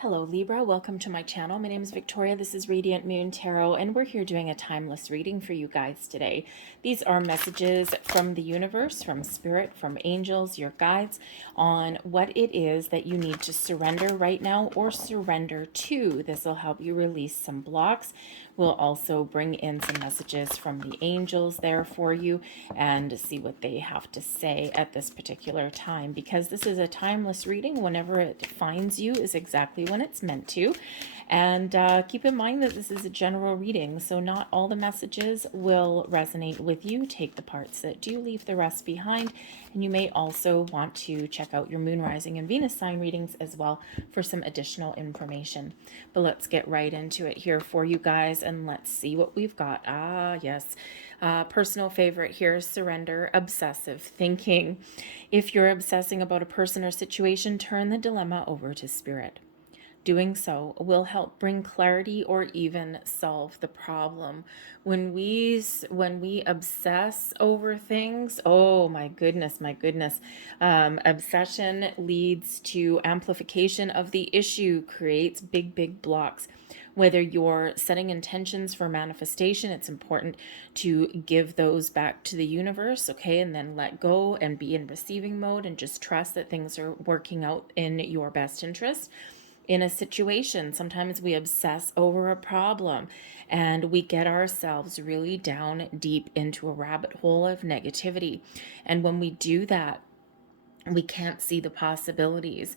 Hello Libra, welcome to my channel. My name is Victoria, this is Radiant Moon Tarot, and we're here doing a timeless reading for you guys today. These are messages from the universe, from spirit, from angels, your guides, on what it is that you need to surrender right now or surrender to. This will help you release some blocks. We'll also bring in some messages from the angels there for you and see what they have to say at this particular time, because this is a timeless reading. Whenever it finds you is exactly when it's meant to. And keep in mind that this is a general reading, so not all the messages will resonate with you. Take the parts that do, leave the rest behind. And you may also want to check out your moon, rising, and Venus sign readings as well for some additional information. But let's get right into it here for you guys, and let's see what we've got. Yes. Personal favorite here is surrender, obsessive thinking. If you're obsessing about a person or situation, turn the dilemma over to spirit. Doing so will help bring clarity or even solve the problem. When we obsess over things, oh my goodness, obsession leads to amplification of the issue, creates big blocks. Whether you're setting intentions for manifestation, it's important to give those back to the universe, okay, and then let go and be in receiving mode and just trust that things are working out in your best interest. In a situation, sometimes we obsess over a problem and we get ourselves really down deep into a rabbit hole of negativity. And when we do that, we can't see the possibilities.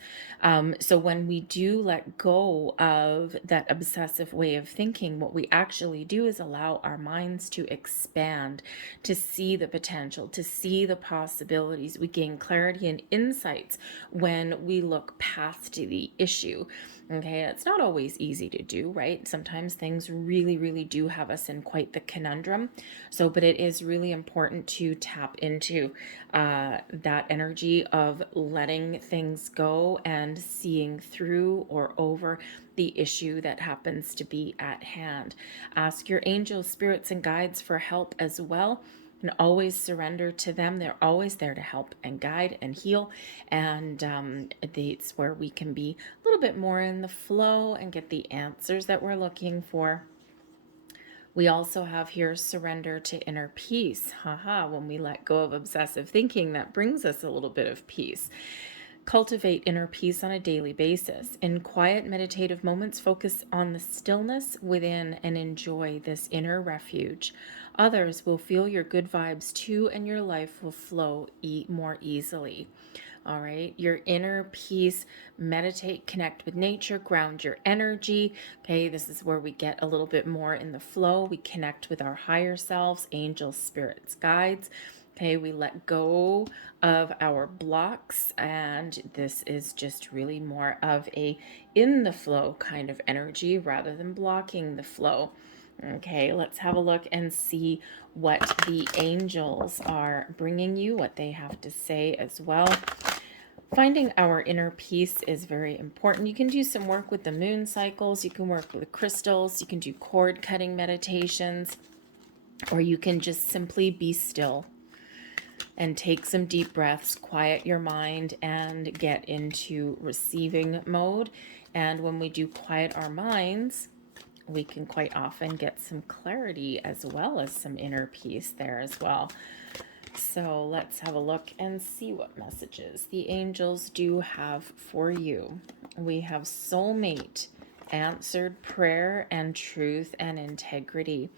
So when we do let go of that obsessive way of thinking, what we actually do is allow our minds to expand, to see the potential, to see the possibilities. We gain clarity and insights when we look past the issue. Okay, it's not always easy to do, right? Sometimes things really do have us in quite the conundrum. So, but it is really important to tap into that energy of letting things go and seeing through or over the issue that happens to be at hand. Ask your angels, spirits, and guides for help as well. And always surrender to them. They're always there to help and guide and heal. And it's where we can be a little bit more in the flow and get the answers that we're looking for. We also have here surrender to inner peace. When we let go of obsessive thinking, that brings us a little bit of peace. Cultivate inner peace on a daily basis. In quiet meditative moments, focus on the stillness within and enjoy this inner refuge. Others will feel your good vibes too, and your life will flow more easily. All right, your inner peace, meditate, connect with nature, ground your energy. Okay, this is where we get a little bit more in the flow. We connect with our higher selves, angels, spirits, guides. Okay, we let go of our blocks, and this is just really more of a in the flow kind of energy rather than blocking the flow. Okay, let's have a look and see what the angels are bringing you, what they have to say as well. Finding our inner peace is very important. You can do some work with the moon cycles, you can work with crystals, you can do cord cutting meditations, or you can just simply be still and take some deep breaths, quiet your mind, and get into receiving mode. And when we do quiet our minds, we can quite often get some clarity as well as some inner peace there as well. So let's have a look and see what messages the angels do have for you. We have soulmate, answered prayer, and truth and integrity.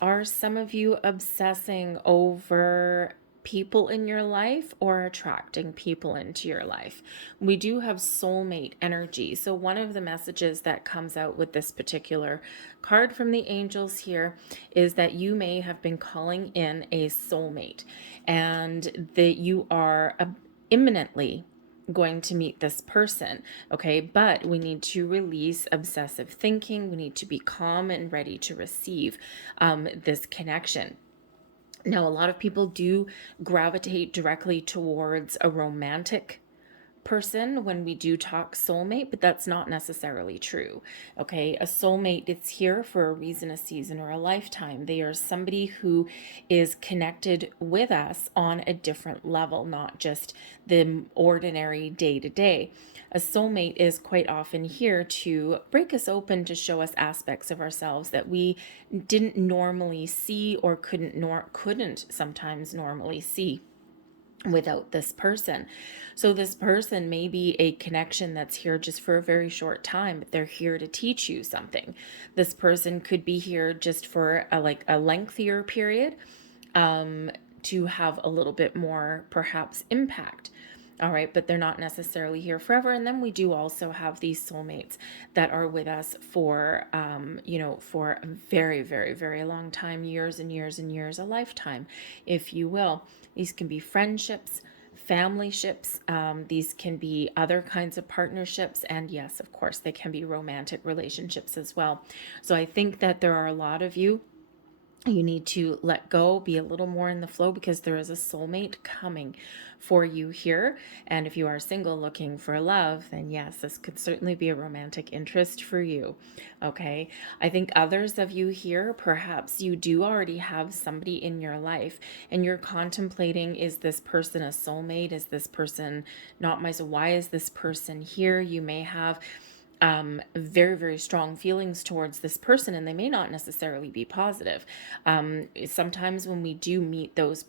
Are some of you obsessing over people in your life or attracting people into your life? We do have soulmate energy. So one of the messages that comes out with this particular card from the angels here is that you may have been calling in a soulmate, and that you are imminently going to meet this person, okay? But we need to release obsessive thinking. We need to be calm and ready to receive this connection. Now, a lot of people do gravitate directly towards a romantic person when we do talk soulmate, but that's not necessarily true. Okay, a soulmate, it's here for a reason, a season, or a lifetime. They are somebody who is connected with us on a different level, not just the ordinary day to day. A soulmate is quite often here to break us open, to show us aspects of ourselves that we didn't normally see, or couldn't sometimes normally see without this person. So this person may be a connection that's here just for a very short time, but they're here to teach you something. This person could be here just for a lengthier period, to have a little bit more perhaps impact. All right, but they're not necessarily here forever. And then we do also have these soulmates that are with us for, for a very, very, very long time, years and years and years, a lifetime, if you will. These can be friendships, family ships. These can be other kinds of partnerships. And yes, of course, they can be romantic relationships as well. So I think that there are a lot of you need to let go, be a little more in the flow, because there is a soulmate coming for you here. And if you are single looking for love, then yes, this could certainly be a romantic interest for you. Okay. I think others of you here, perhaps you do already have somebody in your life and you're contemplating, is this person a soulmate? Is this person not my, so why is this person here? You may have very, very strong feelings towards this person, and they may not necessarily be positive. Sometimes when we do meet those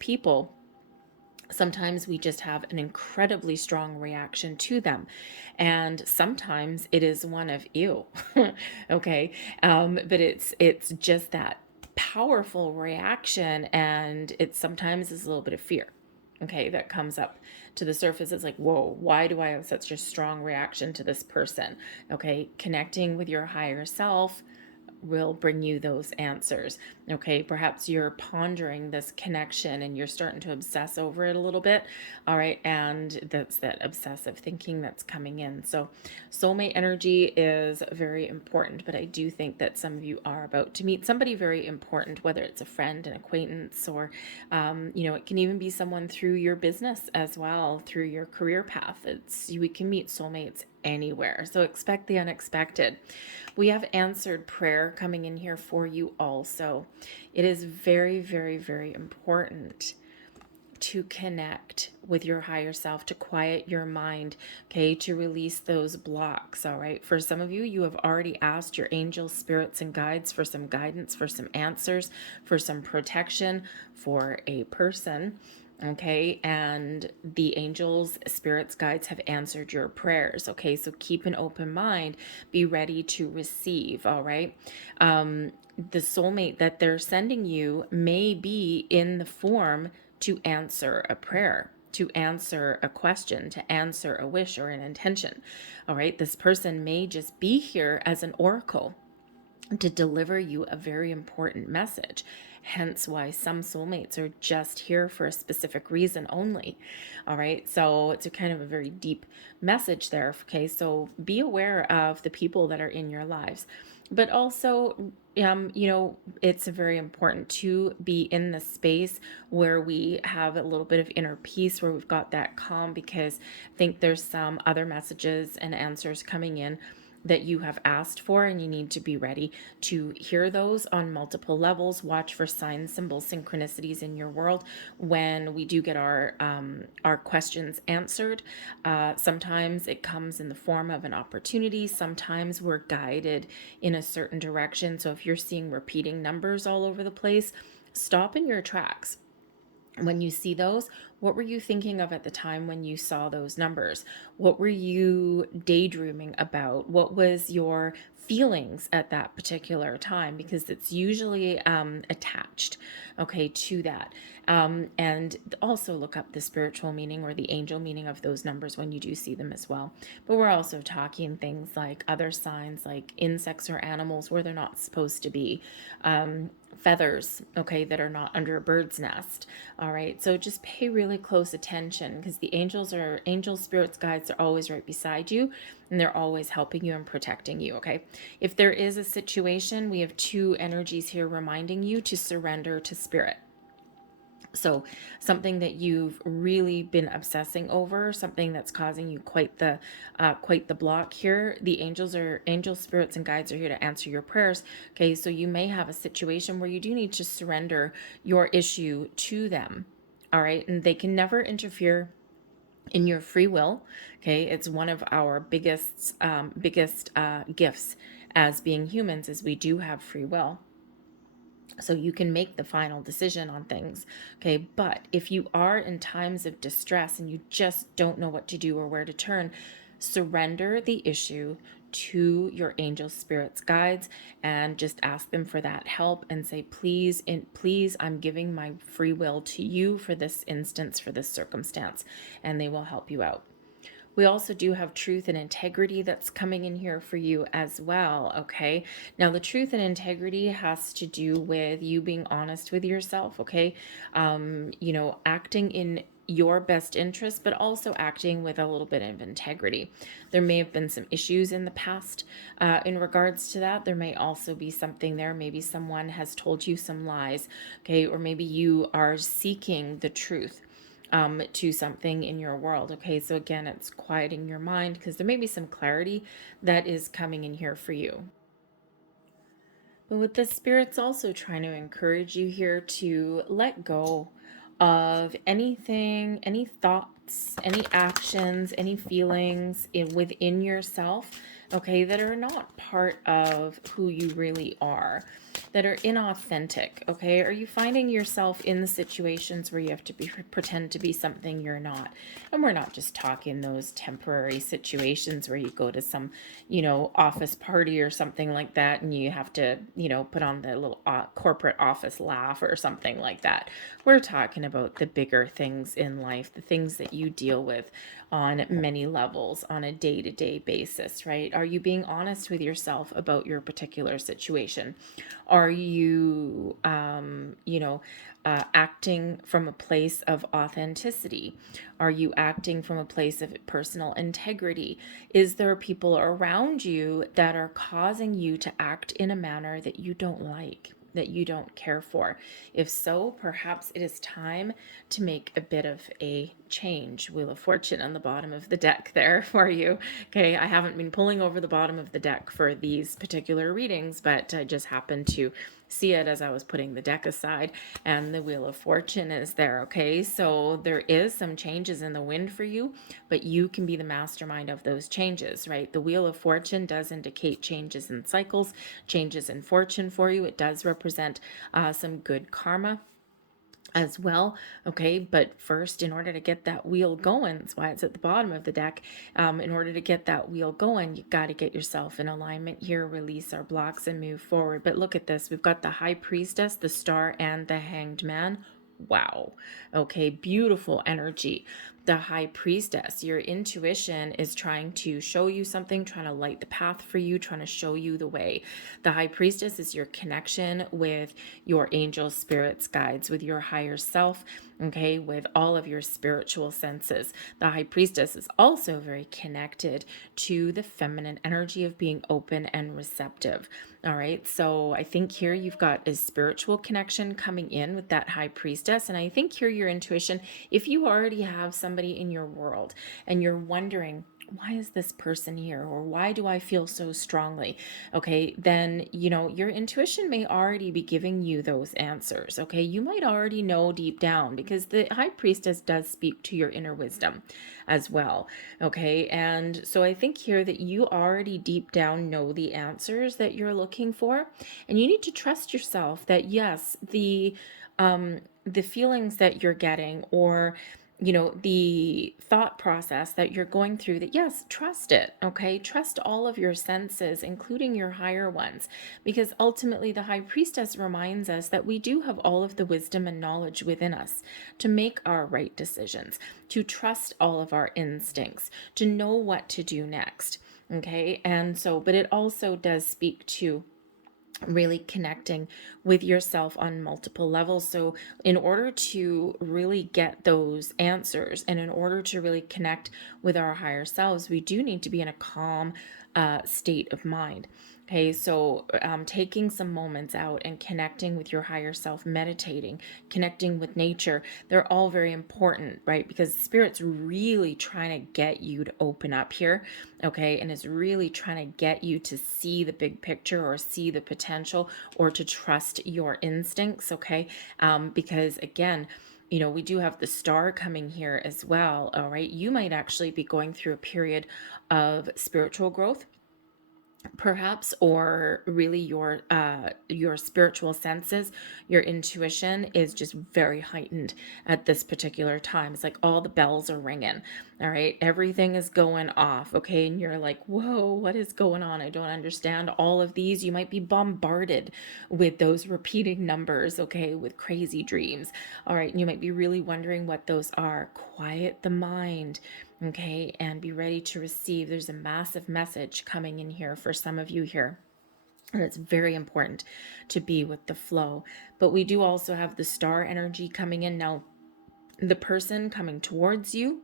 people, sometimes we just have an incredibly strong reaction to them, and sometimes it is one of ew. Okay, but it's just that powerful reaction, and it sometimes is a little bit of fear, okay, that comes up to the surface. It's like, whoa, why do I have such a strong reaction to this person? Okay, connecting with your higher self will bring you those answers. Okay, perhaps you're pondering this connection and you're starting to obsess over it a little bit. All right, and that's that obsessive thinking that's coming in. So soulmate energy is very important, but I do think that some of you are about to meet somebody very important, whether it's a friend, an acquaintance, or it can even be someone through your business as well, through your career path. We can meet soulmates anywhere. So expect the unexpected. We have answered prayer coming in here for you also. It is very, very, very important to connect with your higher self, to quiet your mind, okay, to release those blocks. All right. For some of you, you have already asked your angels, spirits, and guides for some guidance, for some answers, for some protection, for a person. Okay, and the angels, spirits, guides have answered your prayers. Okay, so keep an open mind, be ready to receive. All right, the soulmate that they're sending you may be in the form to answer a prayer, to answer a question, to answer a wish or an intention. All right, this person may just be here as an oracle to deliver you a very important message. Hence why some soulmates are just here for a specific reason only. All right. So it's a kind of a very deep message there. Okay. So be aware of the people that are in your lives, but also, it's very important to be in the space where we have a little bit of inner peace, where we've got that calm, because I think there's some other messages and answers coming in that you have asked for, and you need to be ready to hear those on multiple levels. Watch for signs, symbols, synchronicities in your world when we do get our questions answered. Sometimes it comes in the form of an opportunity. Sometimes we're guided in a certain direction. So if you're seeing repeating numbers all over the place, stop in your tracks. When you see those, what were you thinking of at the time when you saw those numbers? What were you daydreaming about? What was your feelings at that particular time? Because it's usually attached, okay, to that. And also look up the spiritual meaning or the angel meaning of those numbers when you do see them as well. But we're also talking things like other signs, like insects or animals where they're not supposed to be. Feathers, okay, that are not under a bird's nest. All right, so just pay really close attention, because the angels, spirits, guides are always right beside you, and they're always helping you and protecting you. Okay, if there is a situation, we have two energies here reminding you to surrender to spirit. So something that you've really been obsessing over, something that's causing you quite the block here. The angel spirits and guides are here to answer your prayers. Okay, so you may have a situation where you do need to surrender your issue to them. All right, and they can never interfere in your free will. Okay, it's one of our biggest gifts as being humans is we do have free will, so you can make the final decision on things. Okay, but if you are in times of distress and you just don't know what to do or where to turn, surrender the issue to your angel spirits guides and just ask them for that help and say, please, I'm giving my free will to you for this instance, for this circumstance, and they will help you out. We also do have truth and integrity that's coming in here for you as well, okay? Now, the truth and integrity has to do with you being honest with yourself, okay? Acting in your best interest, but also acting with a little bit of integrity. There may have been some issues in the past in regards to that. There may also be something there. Maybe someone has told you some lies, okay? Or maybe you are seeking the truth to something in your world. Okay, so again, it's quieting your mind because there may be some clarity that is coming in here for you. But with the Spirit's also trying to encourage you here to let go of anything, any thoughts, any actions, any feelings within yourself, okay, that are not part of who you really are, that are inauthentic, okay? Are you finding yourself in the situations where you have to pretend to be something you're not? And we're not just talking those temporary situations where you go to some, office party or something like that and you have to, put on the little corporate office laugh or something like that. We're talking about the bigger things in life, the things that you deal with on many levels on a day-to-day basis, right? Are you being honest with yourself about your particular situation? Are you, acting from a place of authenticity? Are you acting from a place of personal integrity? Is there people around you that are causing you to act in a manner that you don't like, that you don't care for? If so, perhaps it is time to make a bit of a change. Wheel of Fortune on the bottom of the deck there for you. Okay, I haven't been pulling over the bottom of the deck for these particular readings, but I just happened to see it as I was putting the deck aside, and the Wheel of Fortune is there. Okay, so there is some changes in the wind for you, but you can be the mastermind of those changes, right? The Wheel of Fortune does indicate changes in cycles, changes in fortune for you. It does represent some good karma as well. Okay, but first, in order to get that wheel going, that's why it's at the bottom of the deck. In order to get that wheel going, you got to get yourself in alignment here, release our blocks and move forward. But look at this, we've got the High Priestess, the Star, and the Hanged Man. Wow. Okay, beautiful energy. The High Priestess, your intuition is trying to show you something, trying to light the path for you, trying to show you the way. The High Priestess is your connection with your angels, spirits, guides, with your higher self, okay, with all of your spiritual senses. The High Priestess is also very connected to the feminine energy of being open and receptive. All right, so I think here you've got a spiritual connection coming in with that High Priestess. And I think here your intuition, if you already have somebody in your world and you're wondering, why is this person here, or why do I feel so strongly, okay, then your intuition may already be giving you those answers. Okay, you might already know deep down, because the High Priestess does speak to your inner wisdom as well. Okay, and so I think here that you already deep down know the answers that you're looking for, and you need to trust yourself that yes, the feelings that you're getting, or the thought process that you're going through, that yes, trust it. Okay, trust all of your senses, including your higher ones, because ultimately the High Priestess reminds us that we do have all of the wisdom and knowledge within us to make our right decisions, to trust all of our instincts, to know what to do next. Okay, and so, but it also does speak to really connecting with yourself on multiple levels. So in order to really get those answers, and in order to really connect with our higher selves, we do need to be in a calm state of mind. Okay, so taking some moments out and connecting with your higher self, meditating, connecting with nature, they're all very important, right? Because Spirit's really trying to get you to open up here, okay? And is really trying to get you to see the big picture or see the potential or to trust your instincts, okay? Because again, we do have the star coming here as well, all right? You might actually be going through a period of spiritual growth perhaps, or really your spiritual senses, your intuition is just very heightened at this particular time. It's like all the bells are ringing. All right, everything is going off. Okay, and you're like, whoa, what is going on? I don't understand all of these. You might be bombarded with those repeating numbers, okay, with crazy dreams. All right, and you might be really wondering what those are. Quiet the mind, okay, and be ready to receive. There's a massive message coming in here for some of you here. And it's very important to be with the flow. But we do also have the star energy coming in. Now, the person coming towards you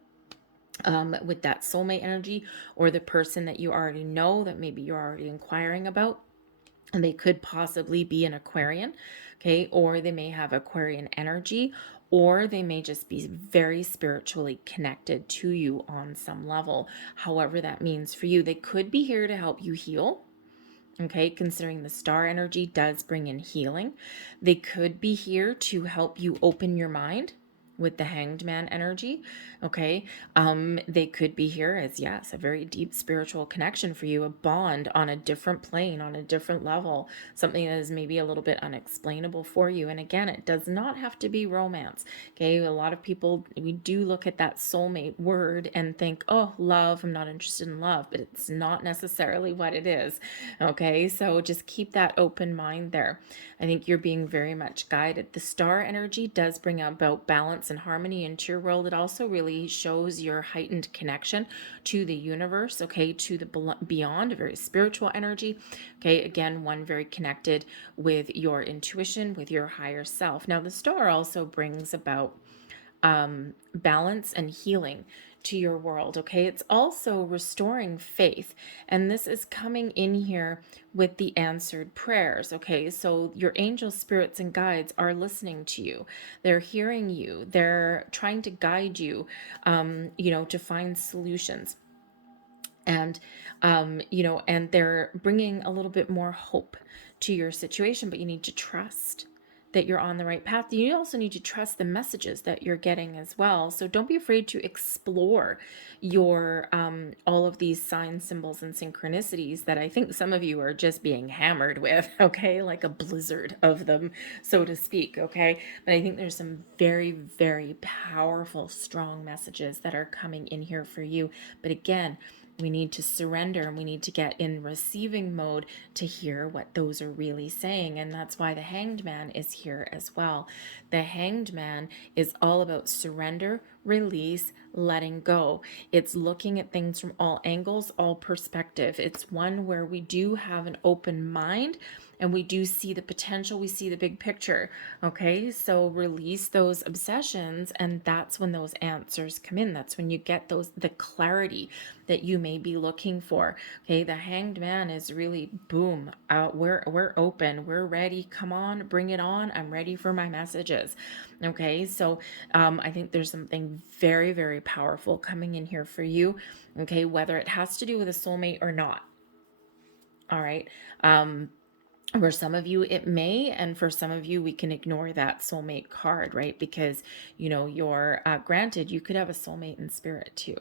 with that soulmate energy, or the person that you already know that maybe you're already inquiring about, and they could possibly be an Aquarian, okay, or they may have Aquarian energy, or they may just be very spiritually connected to you on some level, however that means for you. They could be here to help you heal. Okay, considering the star energy does bring in healing, they could be here to help you open your mind with the hanged man energy. Okay, they could be here as, yes, a very deep spiritual connection for you, a bond on a different plane, on a different level, something that is maybe a little bit unexplainable for you. And again, it does not have to be romance. Okay, a lot of people, we do look at that soulmate word and think, oh, love, I'm not interested in love, but it's not necessarily what it is. Okay, so just keep that open mind there. I think you're being very much guided. The star energy does bring about balance and harmony into your world. It also really shows your heightened connection to the universe, okay, to the beyond, a very spiritual energy. Okay, again, one very connected with your intuition, with your higher self. Now, the star also brings about balance and healing to your world. Okay, it's also restoring faith, and this is coming in here with the answered prayers. Okay, so your angel spirits and guides are listening to you, they're hearing you, they're trying to guide you, to find solutions. And and they're bringing a little bit more hope to your situation, but you need to trust that you're on the right path. You also need to trust the messages that you're getting as well. So don't be afraid to explore your all of these signs, symbols, and synchronicities that I think some of you are just being hammered with, okay, like a blizzard of them, so to speak. Okay, but I think there's some very, very powerful, strong messages that are coming in here for you. But again, we need to surrender, and we need to get in receiving mode to hear what those are really saying. And that's why the Hanged Man is here as well. The Hanged Man is all about surrender, release, letting go. It's looking at things from all angles, all perspective. It's one where we do have an open mind and we do see the potential, we see the big picture. Okay, so release those obsessions, and that's when those answers come in. That's when you get the clarity that you may be looking for. Okay, the Hanged Man is really boom. We're open, we're ready. Come on, bring it on. I'm ready for my messages. Okay, so I think there's something very, very powerful coming in here for you. Okay, whether it has to do with a soulmate or not. All right. For some of you it may, and for some of you we can ignore that soulmate card, right? Because you're granted, you could have a soulmate in spirit too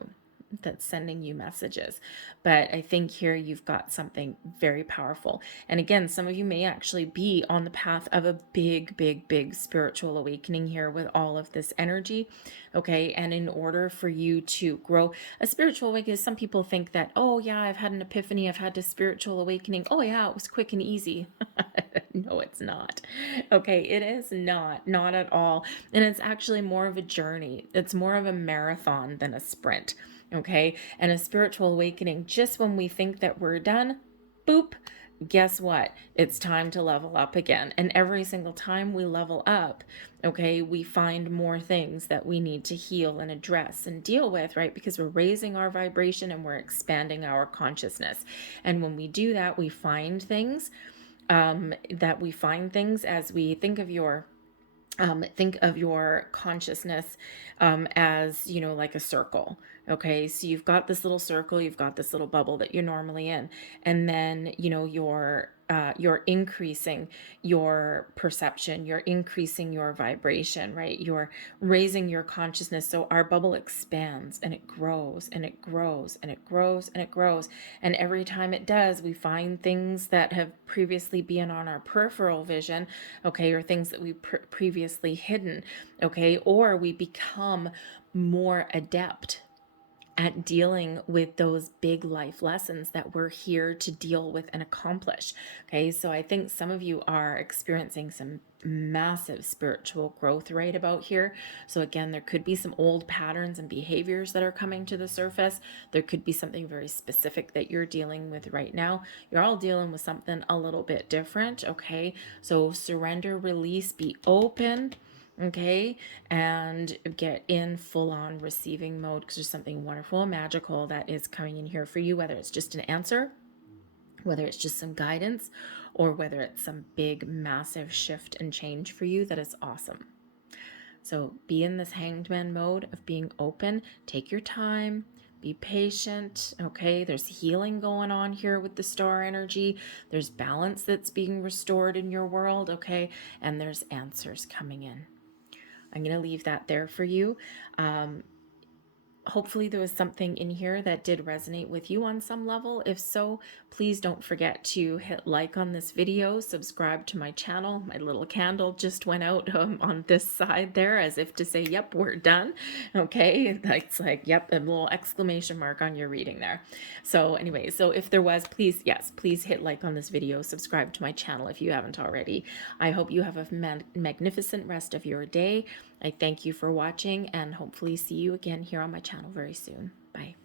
that's sending you messages, but I think here you've got something very powerful. And again, some of you may actually be on the path of a big, big, big spiritual awakening here with all of this energy. Okay, and in order for you to grow a spiritual awakening, some people think that, oh yeah, I've had an epiphany, I've had a spiritual awakening, oh yeah, it was quick and easy. No, it's not. Okay, it is not at all. And it's actually more of a journey. It's more of a marathon than a sprint. Okay, and a spiritual awakening, just when we think that we're done, boop, guess what? It's time to level up again. And every single time we level up, okay, we find more things that we need to heal and address and deal with, right? Because we're raising our vibration and we're expanding our consciousness. And when we do that, we find things as we think of your consciousness as, like a circle. Okay, so you've got this little circle, you've got this little bubble that you're normally in, and then you're increasing your perception, you're increasing your vibration, right? You're raising your consciousness, so our bubble expands and it grows and it grows and it grows and it grows, and every time it does, we find things that have previously been on our peripheral vision, okay, or things that we previously hidden, okay, or we become more adept at dealing with those big life lessons that we're here to deal with and accomplish. Okay, so I think some of you are experiencing some massive spiritual growth right about here. So again, there could be some old patterns and behaviors that are coming to the surface. There could be something very specific that you're dealing with right now. You're all dealing with something a little bit different. Okay, so surrender, release, be open, okay, and get in full on receiving mode, because there's something wonderful and magical that is coming in here for you, whether it's just an answer, whether it's just some guidance, or whether it's some big massive shift and change for you that is awesome. So be in this hanged man mode of being open. Take your time, be patient, okay? There's healing going on here with the star energy. There's balance that's being restored in your world, okay? And there's answers coming in. I'm going to leave that there for you. Hopefully there was something in here that did resonate with you on some level. If so, please don't forget to hit like on this video, subscribe to my channel. My little candle just went out on this side there, as if to say, yep, we're done. Okay, it's like, yep, a little exclamation mark on your reading there. So anyway, so if there was, please hit like on this video, subscribe to my channel if you haven't already. I hope you have a magnificent rest of your day. I thank you for watching, and hopefully see you again here on my channel very soon. Bye.